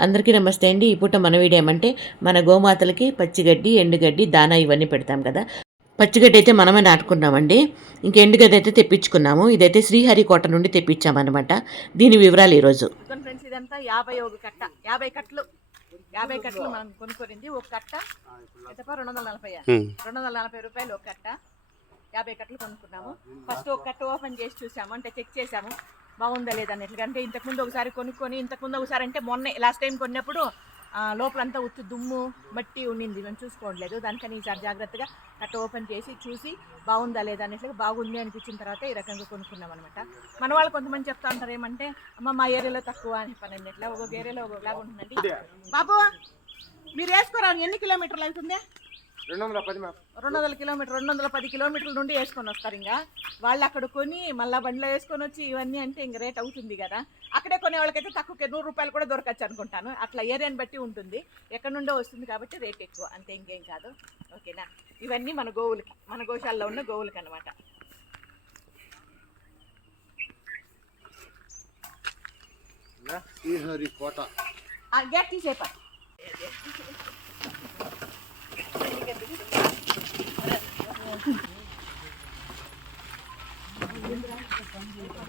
అందరికీ నమస్తే అండి. ఈ పూట మన వీడియో ఏమంటే మన గోమాతలకి పచ్చిగడ్డి ఎండుగడ్డి దానా ఇవన్నీ పెడతాం కదా. పచ్చిగడ్డి అయితే మనమే నాటుకున్నామండి. ఇంక ఎండుగడ్డి అయితే తెప్పించుకున్నాము. ఇదైతే శ్రీహరికోట నుండి తెప్పించామన్నమాట. దీని వివరాలు ఈరోజు. ఫ్రెండ్స్ ఇదంతా యాభై ఒక కట్ట. యాభై కట్టలు యాభై కట్టలు మనం కొనుక్కోరింది ఒక కట్ట. రెండు వందల నలభై రెండు వందల నలభై రూపాయలు ఒక కట్ట. యాభై కట్టలు కొనుక్కున్నాము. ఫస్ట్ ఒక కట్ట ఓపెన్ చేసి చూసాము. అంటే చెక్ చేసాము. బాగుందా లేదా అన్నట్లు. అంటే ఇంతకుముందు ఒకసారి కొనుక్కొని ఇంతకుముందు ఒకసారి అంటే మొన్నే లాస్ట్ టైం కొన్నప్పుడు లోపలంతా ఉత్తు దుమ్ము మట్టి ఉండింది. మేము చూసుకోవట్లేదు. దానికని ఈసారి జాగ్రత్తగా కట్ట ఓపెన్ చేసి చూసి బాగుందా లేదా అన్నట్లుగా బాగుంది అనిపించిన తర్వాత ఈ రకంగా కొనుక్కున్నాం అనమాట మన వాళ్ళు కొంతమంది చెప్తా ఉంటారు ఏమంటే అమ్మ మా ఏరియాలో తక్కువ అని పని అన్నట్లా. ఒక్కొక్క ఏరియాలో ఒక్కొక్కలాగా ఉంటుందండి. బాబు మీరు వేసుకోరా? ఎన్ని కిలోమీటర్లు అవుతుంది రెండు వందల పది మ్యామ్ రెండు వందల కిలోమీటర్ రెండు వందల పది కిలోమీటర్ల నుండి వేసుకొని వస్తారు ఇంకా. వాళ్ళు అక్కడ కొని మళ్ళీ బండిలో వేసుకొని వచ్చి ఇవన్నీ అంటే ఇంక రేట్ అవుతుంది కదా. అక్కడే కొనే వాళ్ళకైతే తక్కువ నూరు రూపాయలు కూడా దొరకచ్చు అనుకుంటాను. అట్లా ఏరియాని బట్టి ఉంటుంది. ఎక్కడి నుండో వస్తుంది కాబట్టి రేట్ ఎక్కువ. అంతే ఇంకేం కాదు. ఓకేనా? ఇవన్నీ మన గోవులకి మన గోశాలలో ఉన్న గోవులకి అనమాట కోట. గేట్ తీసేపా